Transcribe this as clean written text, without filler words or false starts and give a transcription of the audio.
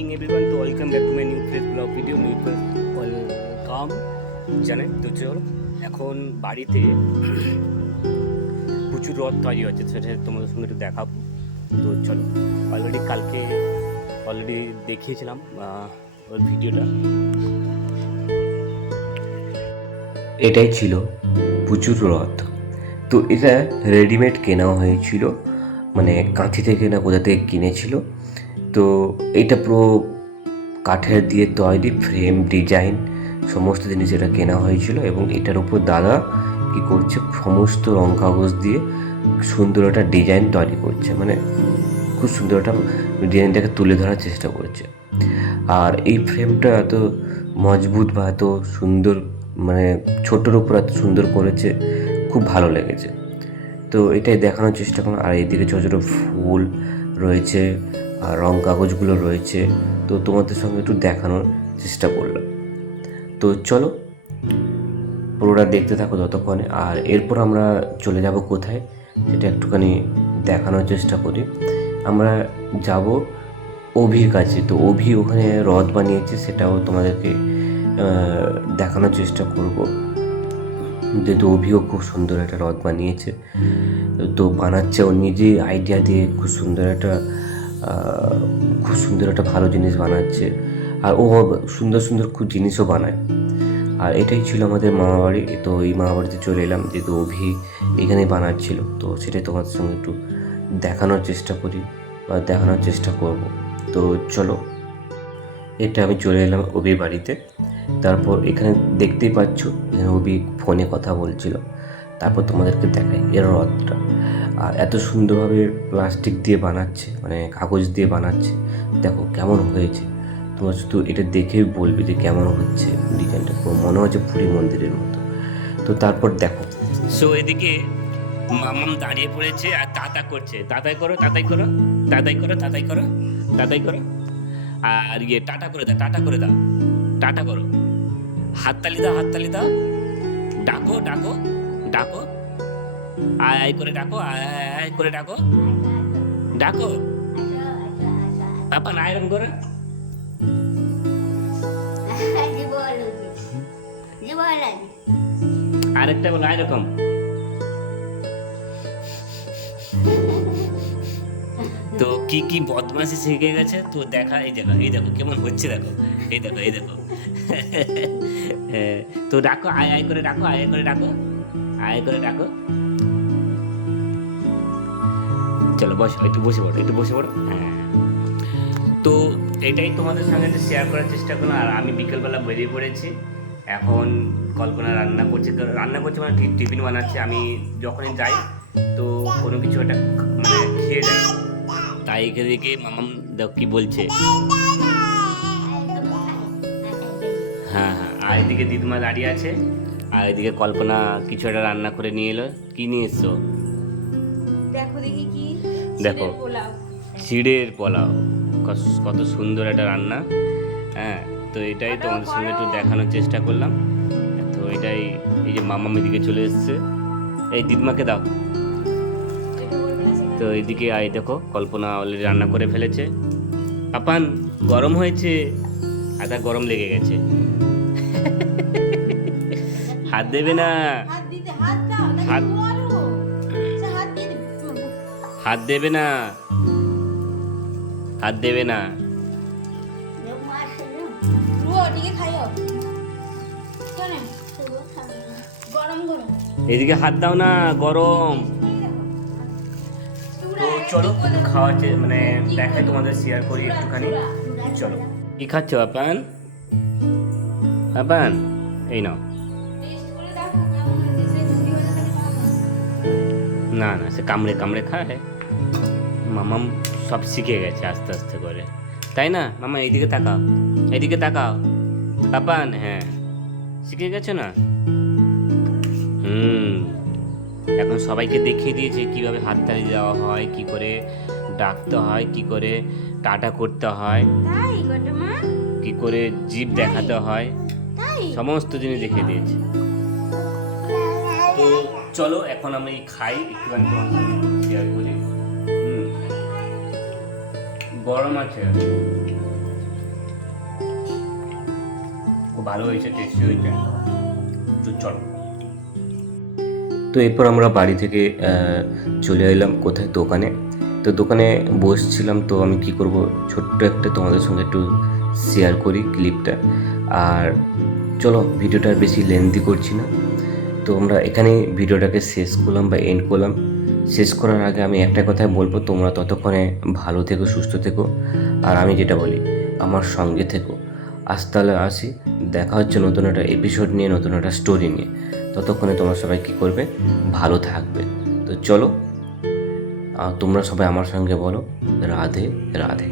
Morning everyone, তো welcome back to my new fresh blog video. Welcome জানাই। তো চলো, এখন বাড়িতে প্রচুর রথ তৈরি হচ্ছে, সেটা তোমাদের সঙ্গে একটু দেখাবো। তো চলো, কালকে অলরেডি দেখিয়েছিলাম ওর ভিডিওটা। এটাই ছিল প্রচুর রথ। তো এটা রেডিমেড কেনাও হয়েছিল, মানে কাঁথি থেকে না কোথা থেকে কিনেছিল। তো এটা পুরো কাঠের দিয়ে তৈরি, ফ্রেম ডিজাইন সমস্ত জিনিস এটা কেনা হয়েছিল। এবং এটার উপর দাদা কি করছে, সমস্ত রং কাগজ দিয়ে সুন্দর একটা ডিজাইন তৈরি করছে, মানে খুব সুন্দর একটা ডিজাইনটাকে তুলে ধরার চেষ্টা করছে। আর এই ফ্রেমটা এত মজবুত বা এত সুন্দর, মানে ছোটোর উপর এত সুন্দর করেছে, খুব ভালো লেগেছে। তো এটাই দেখানোর চেষ্টা করলাম। আর এইদিকে ছোটো ছোটো ফুল রয়েছে আর রং কাগজগুলো রয়েছে, তো তোমাদের সঙ্গে একটু দেখানোর চেষ্টা করলাম। তো চলো, পুরোটা দেখতে থাকো ততক্ষণে। আর এরপর আমরা চলে যাব কোথায়, সেটা একটুখানি দেখানোর চেষ্টা করি। আমরা যাব অভির কাছে। তো অভি ওখানে হ্রদ বানিয়েছে, সেটাও তোমাদেরকে দেখানোর চেষ্টা করব। যেহেতু অভিও খুব সুন্দর একটা হ্রদ বানিয়েছে, তো বানাচ্ছে ও নিজে আইডিয়া দিয়ে, খুব সুন্দর একটা ভালো জিনিস বানাচ্ছে। আর ও সুন্দর সুন্দর খুব জিনিসও বানায়। আর এটাই ছিল আমাদের মামাবাড়ি। তো এই মামাবাড়িতে চলে এলাম, যেহেতু অভি এখানেই বানাচ্ছিল, তো সেটাই তোমাদের সঙ্গে একটু দেখানোর চেষ্টা করি বা দেখানোর চেষ্টা করব। তো চলো, এটা আমি চলে এলাম অভির বাড়িতে। তারপর এখানে দেখতেই পাচ্ছ, এখানে অভি ফোনে কথা বলছিল। তারপর তোমাদেরকে দেখাই এর রথটা। আর এত সুন্দরভাবে প্লাস্টিক দিয়ে বানাচ্ছে, মানে কাগজ দিয়ে বানাচ্ছে। দেখো কেমন হয়েছে, তোমরা শুধু এটা দেখেই বলবে যে কেমন হচ্ছে ডিজাইনটা। মনে হচ্ছে পুরী মন্দিরের মতো। তো তারপর দেখো, সো এদিকে মামাম দাঁড়িয়ে পড়েছে আর তাতা করছে, তাতাই করো, তাতাই করো, তাতাই করো, তাতাই করো, তাতাই করো। আর টাটা করে দাও, টাটা করে দাও, টাটা করো, হাততালি দাও, হাততালি দাও, ডাকো, ডাকো, ডাকো, আয় আয় করে ডাকো, আয় আয় আয় করে ডাকো, ডাকো, পাপা না এরকম করে। আরেকটা বলো এরকম। তো কি কি বদমাশি শিখে গেছে তো দেখা, এই দেখো, এই দেখো কেমন হচ্ছে, দেখো, এই দেখো, এই দেখো। হ্যাঁ, তো ডাকো, আয় আয় করে ডাকো, আয় আয় করে ডাকো, আয় করে ডাকো। চলো বসো, একটু বসে পড়ো, একটু বসে পড়ো। হ্যাঁ, তো এটাই তোমাদের সঙ্গে একটু শেয়ার করার চেষ্টা করলাম। আর আমি বিকেলবেলা বেরিয়ে পড়েছি। এখন কল্পনা রান্না করছে, মানে টিফিন বানাচ্ছে। আমি যখনই যাই তো কোনো কিছু একটা মানে খেয়ে যাই। তাই এদিকে মামাম দেখ কি বলছে। হ্যাঁ হ্যাঁ, আর এদিকে দিদিমা দাঁড়িয়ে আছে, আর এদিকে কল্পনা কিছু একটা রান্না করে নিয়ে এলো। কি নিয়ে এসছো? দেখো দেখি কি, দেখো, চিড়ের পোলাও। চিড়ের পোলাও, কত সুন্দর একটা রান্না। হ্যাঁ, তো এটাই তোমাদের সঙ্গে একটু দেখানোর চেষ্টা করলাম। তো এটাই, এই যে মামাম এদিকে চলে এসছে, এই দিদিমাকে দাও। তো এইদিকে আই দেখো, কল্পনা অলরেডি রান্না করে ফেলেছে। পাপান গরম হয়েছে, আদা গরম লেগে গেছে। হাত দেবে না, হাত দিতে, হাত দাও, হাত, হাত দিয়ে দিবি। হাত দেবে না, হাত দেবে না। ওদিকে খাইও কেন, গরম গরম। এদিকে হাত দাও না, গরম। তো চলো খাওয়া মানে দেখাই, তোমাদের শেয়ার করি একটুখানি। চলো, কি খাচ্ছ পাপান? পাপান এই নাও। না না, সে কামড়ে কামড়ে খায়। মামাম সব শিখে গেছে আস্তে আস্তে করে, তাই না মামা? এইদিকে তাকাও, এইদিকে তাকাও পাপান। হ্যাঁ, শিখে গেছো না? এখন সবাইকে দেখিয়ে দিয়েছে কিভাবে হাততালি দেওয়া হয়, কি করে ডাকতে হয়, কি করে টাটা করতে হয়, তাই গো মা, কি করে জিভ দেখাতে হয়, তাই সমস্ত জিনিস দেখিয়ে দিয়েছে। তো চলো এখন আমি খাই, একটুখানি তোমার সঙ্গে শেয়ার করি। গরম আছে, খুব ভালো হয়েছে, টেস্টি হয়েছে। তো চলো। তো এরপর আমরা বাড়ি থেকে চলে এলাম কোথায়, দোকানে। তো দোকানে বসছিলাম, তো আমি কি করব, ছোট্ট একটা তোমাদের সঙ্গে একটু শেয়ার করি ক্লিপটা। আর চলো, ভিডিওটা আর বেশি লেন্থি করছি না, তো আমরা এখানেই ভিডিওটাকে শেষ করলাম বা এন্ড করলাম। শেষ করার আগে আমি একটা কথাই বলবো, তোমরা ততক্ষণে ভালো থেকো, সুস্থ থেকো। আর আমি যেটা বলি, আমার সঙ্গে থেকো। আজ তাহলে আসি, দেখা হচ্ছে নতুন একটা এপিসোড নিয়ে, নতুন একটা স্টোরি নিয়ে। ততক্ষণে তোমরা সবাই কী করবে, ভালো থাকবে। তো চলো, তোমরা সবাই আমার সঙ্গে বলো রাধে রাধে।